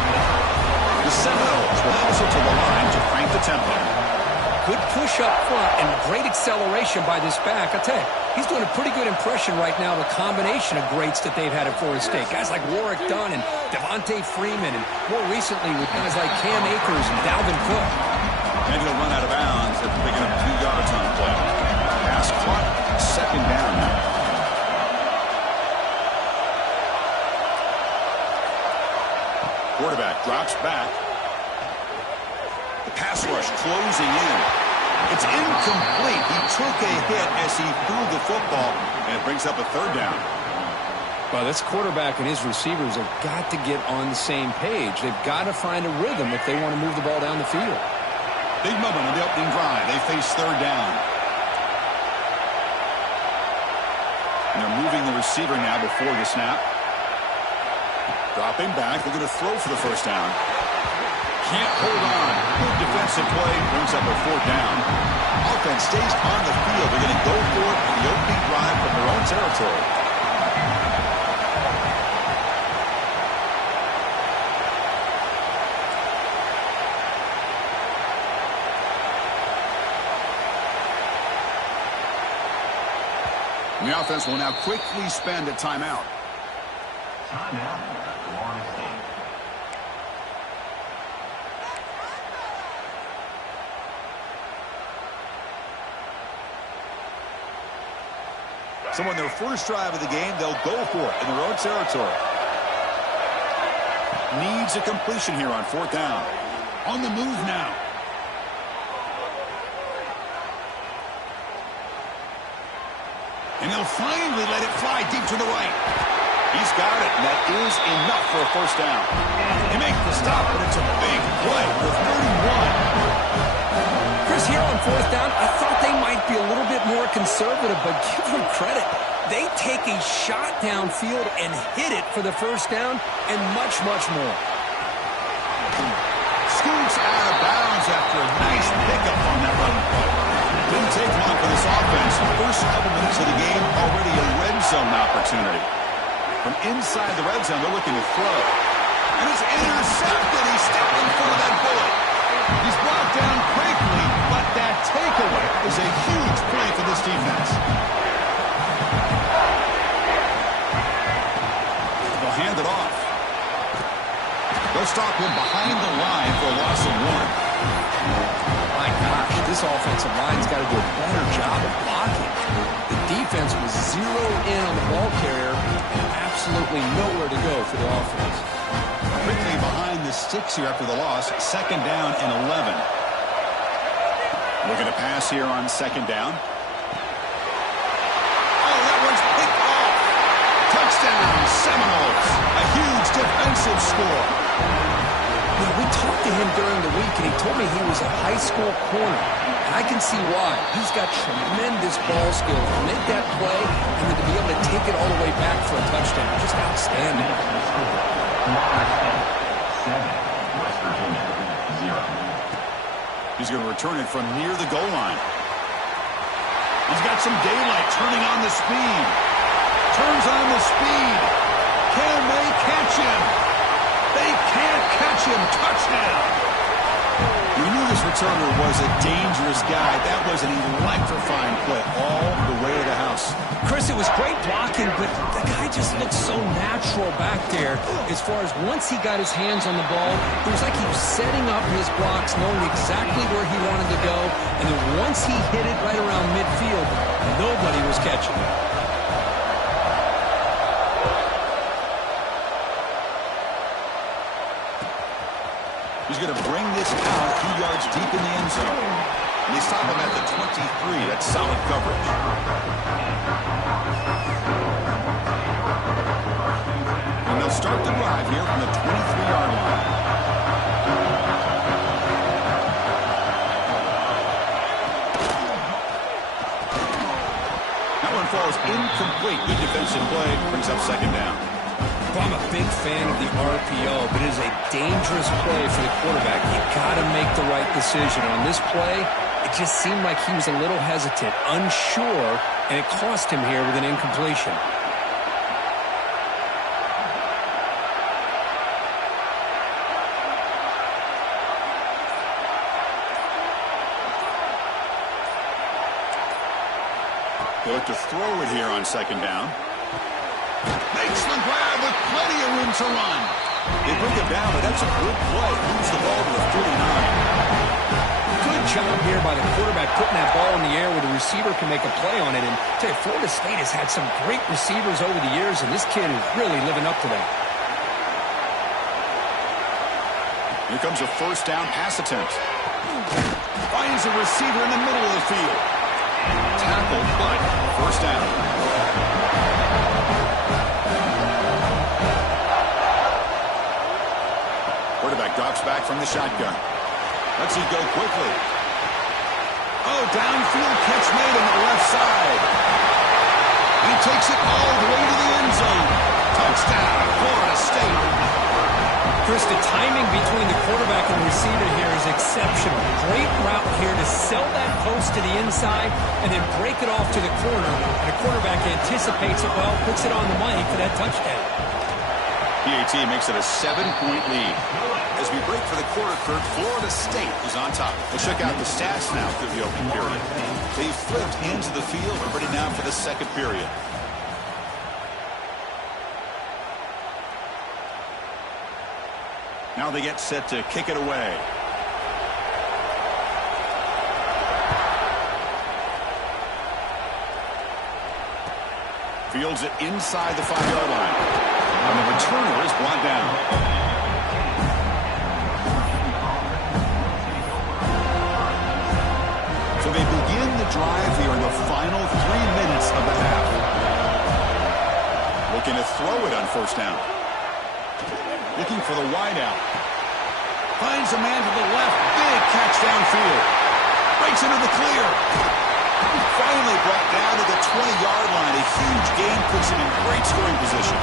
The Seminoles will hustle to the line to crank the tempo. Good push up front and great acceleration by this back. I tell you, he's doing a pretty good impression right now of a combination of greats that they've had at Florida State. Guys like Warwick Dunn and Devontae Freeman, and more recently with guys like Cam Akers and Dalvin Cook. And he'll run out of bounds after picking up 2 yards on the play. Pass caught, second down now. Quarterback drops back. The pass rush closing in. It's incomplete. He took a hit as he threw the football, and it brings up a third down. Well, this quarterback and his receivers have got to get on the same page. They've got to find a rhythm if they want to move the ball down the field. Big moment on the opening drive. They face third down. And they're moving the receiver now before the snap. Dropping back. They're going to throw for the first down. Can't hold on. Good defensive play. Brings up a fourth down. Offense stays on the field. They're going to go for it on the opening drive from their own territory. The offense will now quickly spend a timeout. Timeout, Florida State. So on their first drive of the game, they'll go for it in their own territory. Needs a completion here on fourth down. On the move now. And he'll finally let it fly deep to the right. He's got it, and that is enough for a first down. He makes the stop, but it's a big play for 31. Chris, here on fourth down, I thought they might be a little bit more conservative, but give them credit. They take a shot downfield and hit it for the first down and much, much more. Scoots out of bounds after a nice pickup on that run play. Didn't take long for this offense. First couple minutes of the game, already a red zone opportunity. From inside the red zone, they're looking to throw. And it's intercepted. He's stepped in front of that bullet. He's brought down quickly, but that takeaway is a huge play for this defense. They'll hand it off. They'll stop him behind the line for a loss of 1. My gosh, this offensive line's got to do a better job of blocking. The defense was zeroed in on the ball carrier and absolutely nowhere to go for the offense. Quickly behind the sticks here after the loss. Second down and 11. Looking to pass here on second down. Oh, that one's picked off. Touchdown, Seminoles. A huge defensive score. Yeah, we talked to him during the week, and he told me he was a high school corner. And I can see why. He's got tremendous ball skills to make that play and then to be able to take it all the way back for a touchdown. Just outstanding. Florida State, 7. West Virginia, 0. He's going to return it from near the goal line. He's got some daylight, turning on the speed. Turns on the speed. Can they catch him? They can't catch him. Touchdown. We knew this returner was a dangerous guy. That was an electrifying play all the way to the house. Chris, it was great blocking, but the guy just looked so natural back there. As far as once he got his hands on the ball, it was like he was setting up his blocks, knowing exactly where he wanted to go. And then once he hit it right around midfield, nobody was catching it. He's going to bring this out 2 yards deep in the end zone. And they stop him at the 23. That's solid coverage. And they'll start the drive here from the 23-yard line. That one falls incomplete. Good defensive play. Brings up second down. Well, I'm a big fan of the RPO, but it is a dangerous play for the quarterback. You got to make the right decision. On this play, It just seemed like he was a little hesitant, unsure, and it cost him here with an incompletion. They look to throw it here on second down. Makes the grab with plenty of room to run. They bring it down, but that's a good play. Moves the ball to the 49. Good job here by the quarterback putting that ball in the air where the receiver can make a play on it. And I tell you, Florida State has had some great receivers over the years, and this kid is really living up to that. Here comes a first down pass attempt. Finds a receiver in the middle of the field. Tackle, but first down. Quarterback drops back from the shotgun. Lets it go quickly. Oh, downfield catch made on the left side. He takes it all the way to the end zone. Touchdown, Florida State. Chris, the timing between the quarterback and the receiver here is exceptional. Great route here to sell that post to the inside and then break it off to the corner. And the quarterback anticipates it well, puts it on the money for that touchdown. PAT makes it a 7-point lead. As we break for the quarter, Kurt, Florida State is on top. We'll check out the stats now through the opening period. They flipped into the field. We're ready now for the second period. Now they get set to kick it away. Fields it inside the 5-yard line. And the returner is brought down. So they begin the drive here in the final 3 minutes of the half. Looking to throw it on first down. Looking for the wideout. Finds a man to the left. Big catch downfield. Breaks into the clear. Finally brought down to the 20-yard line. A huge gain puts him in great scoring position.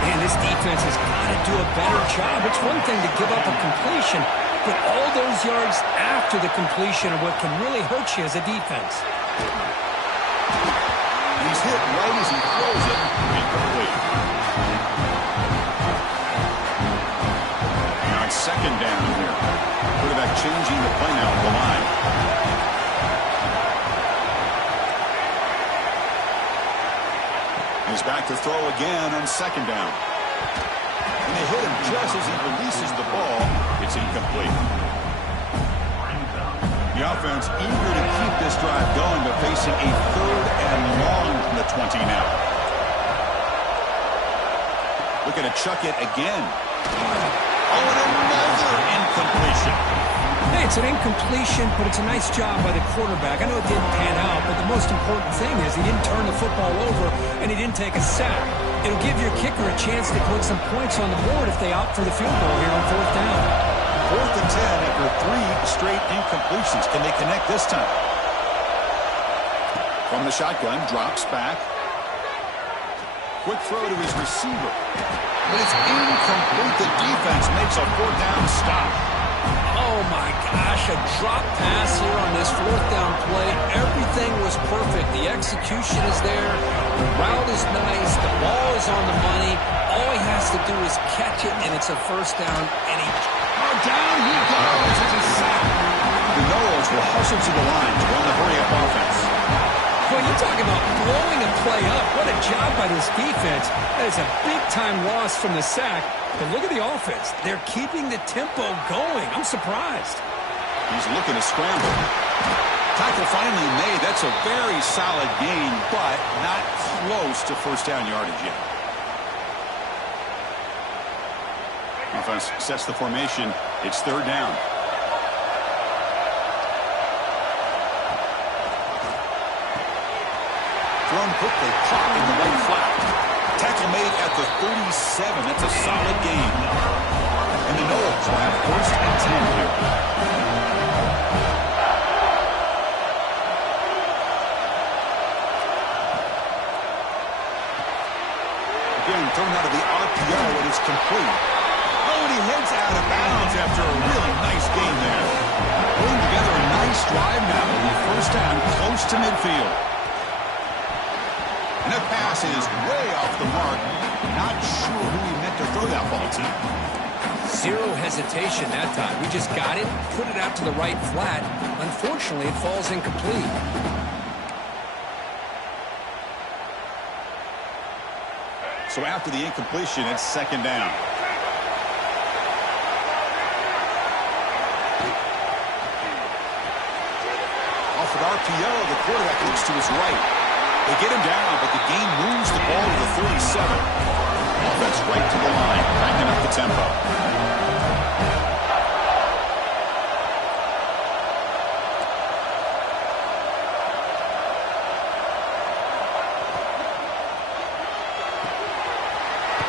Man, this defense has got to do a better job. It's one thing to give up a completion, but all those yards after the completion are what can really hurt you as a defense. He's hit right as he throws it. Incomplete. Now it's second down here. Quarterback changing the play now at the line. He's back to throw again on second down. And they hit him just as he releases the ball. It's incomplete. The offense eager to keep this drive going, but facing a third and long from the 20 now. Looking to chuck it again. Oh, and another incompletion. Hey, it's an incompletion, but it's a nice job by the quarterback. I know it didn't pan out, but the most important thing is he didn't turn the football over and he didn't take a sack. It'll give your kicker a chance to put some points on the board if they opt for the field goal here on fourth down. 4th and 10 after 3 straight incompletions. Can they connect this time? From the shotgun, drops back. Quick throw to his receiver. But it's incomplete. The defense makes a 4th down stop. Oh, my gosh, a drop pass here on this 4th down play. Everything was perfect. The execution is there. The route is nice. The ball is on the money. All he has to do is catch it, and it's a first down. And down he goes. It's a sack. The Noles will hustle to the line to run the hurry-up offense. Well, you're talking about blowing a play up. What a job by this defense. That is a big-time loss from the sack. But look at the offense. They're keeping the tempo going. I'm surprised. He's looking to scramble. Tackle finally made. That's a very solid gain, but not close to first down yardage yet. Offense sets the formation. It's 3rd down. Thrown quickly, caught in the right flat. Tackle made at the 37. That's a solid gain. And the Noles will have 1st and 10 here. Again, thrown out of the RPO, and it's complete. Oh, and he heads out of bounds after a really nice game there. Putting together a nice drive now with the first down close to midfield. And that pass is way off the mark. Not sure who he meant to throw that ball to. Zero hesitation that time. We just got it, put it out to the right flat. Unfortunately, it falls incomplete. So after the incompletion, it's second down. Off an RPO, the quarterback looks to his right. They get him down, but the game moves the ball to the 37. Offense right to the line, cranking up the tempo.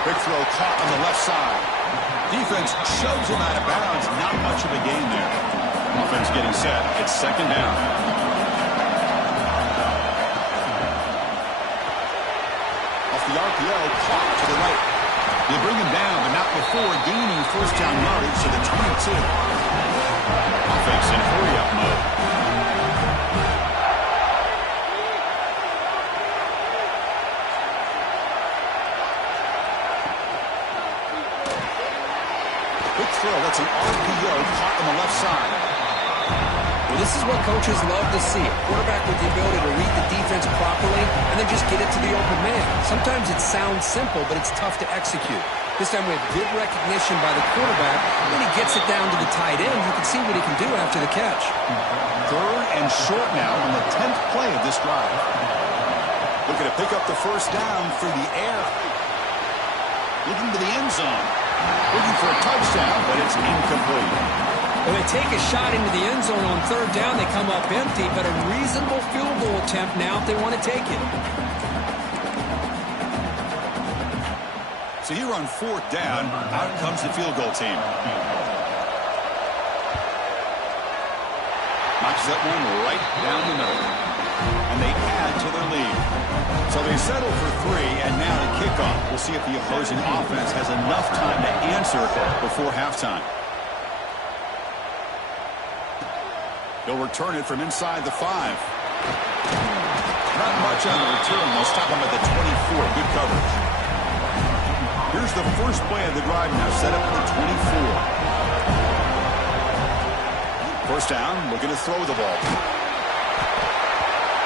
Big throw caught on the left side. Defense shoves him out of bounds. Not much of a gain there. Offense getting set. It's second down. Off the RPO, caught to the right. They bring him down, but not before gaining first down yardage to the 22. Offense in hurry-up mode. That's an RPO caught on the left side. Well, this is what coaches love to see. A quarterback with the ability to read the defense properly and then just get it to the open man. Sometimes it sounds simple, but it's tough to execute. This time we have good recognition by the quarterback. When he gets it down to the tight end, you can see what he can do after the catch. Third and short now on the 10th play of this drive. Looking to pick up the first down through the air. Looking to the end zone. Looking for a touchdown, but it's incomplete. When they take a shot into the end zone on third down, they come up empty, but a reasonable field goal attempt now if they want to take it. So here on fourth down, out comes the field goal team. Knocks that one right down the middle. And they add to their lead. So they settle for three, and now the kickoff. We'll see if the opposing offense has enough time to answer before halftime. They'll return it from inside the 5. Not much on the return. They'll stop him at the 24. Good coverage. Here's the first play of the drive now, set up at the 24. First down, looking to throw the ball.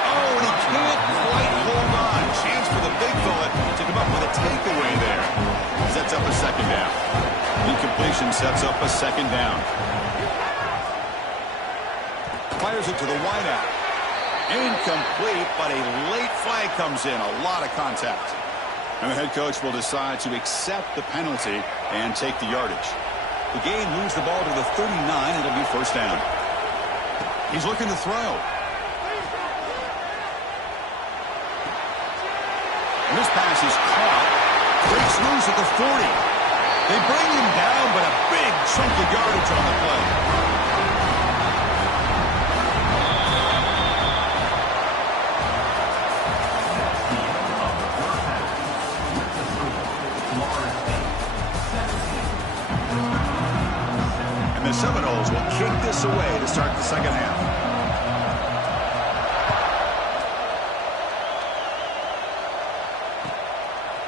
Oh, and he can't quite hold on. Chance for the big fella to come up with a takeaway there. Sets up a second down. Incompletion sets up a second down. Fires it to the wideout. Incomplete, but a late flag comes in. A lot of contact. And the head coach will decide to accept the penalty and take the yardage. The game moves the ball to the 39. It'll be first down. He's looking to throw. And this pass is caught. Breaks loose at the 40. They bring him down, but a big chunk of yardage on the play. And the Seminoles will kick this away to start the second half.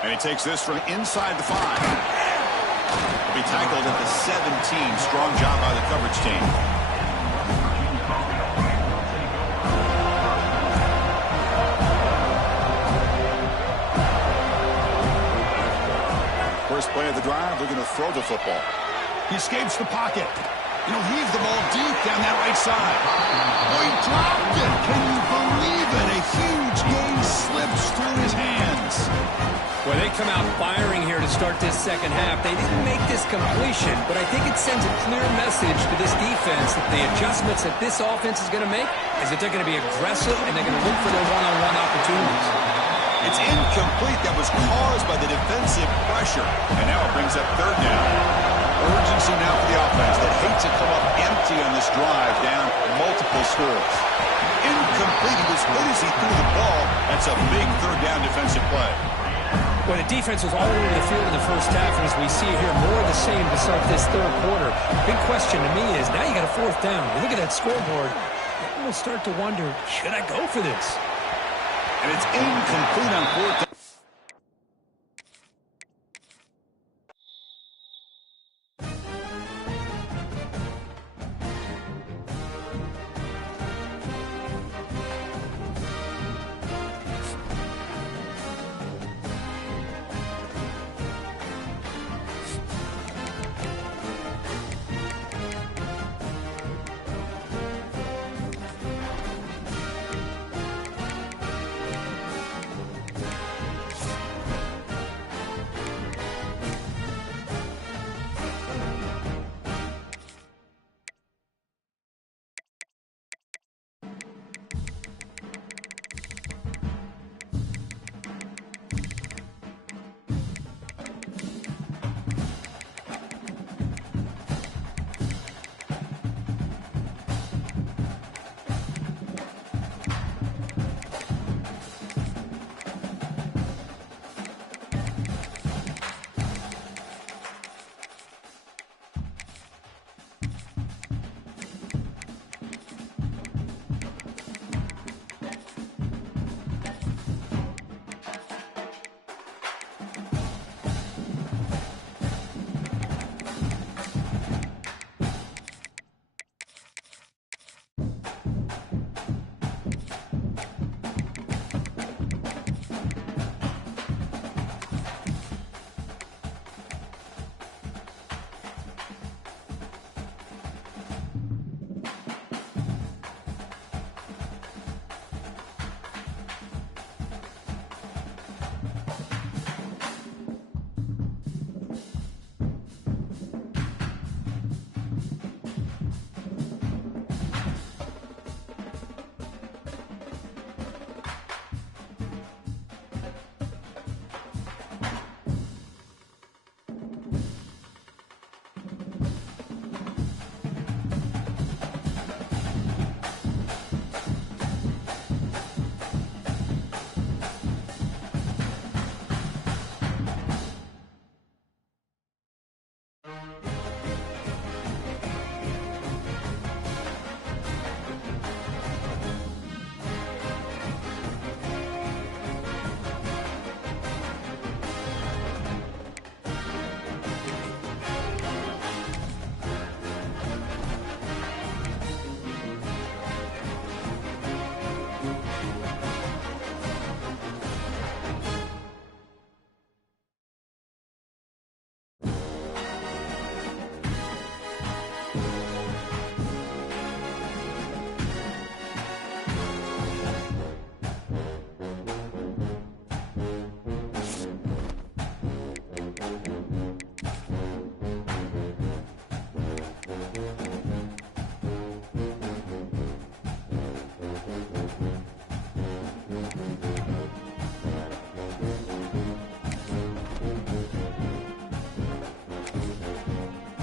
And he takes this from inside the 5. He'll be tackled at the 17. Strong job by the coverage team. First play of the drive, looking to throw the football. He escapes the pocket. He'll heave the ball deep down that right side. Oh, he dropped it. Can you believe it? A huge gain slips through his hands. Well, they come out firing here to start this second half. They didn't make this completion, but I think it sends a clear message to this defense that the adjustments that this offense is going to make is that they're going to be aggressive and they're going to look for their one-on-one opportunities. It's incomplete. That was caused by the defensive pressure. And now it brings up third down. Urgency now for the offense that hates to come up empty on this drive, down multiple scores. Incomplete. He was good as he threw the ball. That's a big third down defensive play. Well, the defense was all over the field in the first half, and as we see here, more of the same to start this third quarter. Big question to me is, now you got a fourth down. You look at that scoreboard, you will start to wonder, should I go for this? And it's incomplete on fourth down.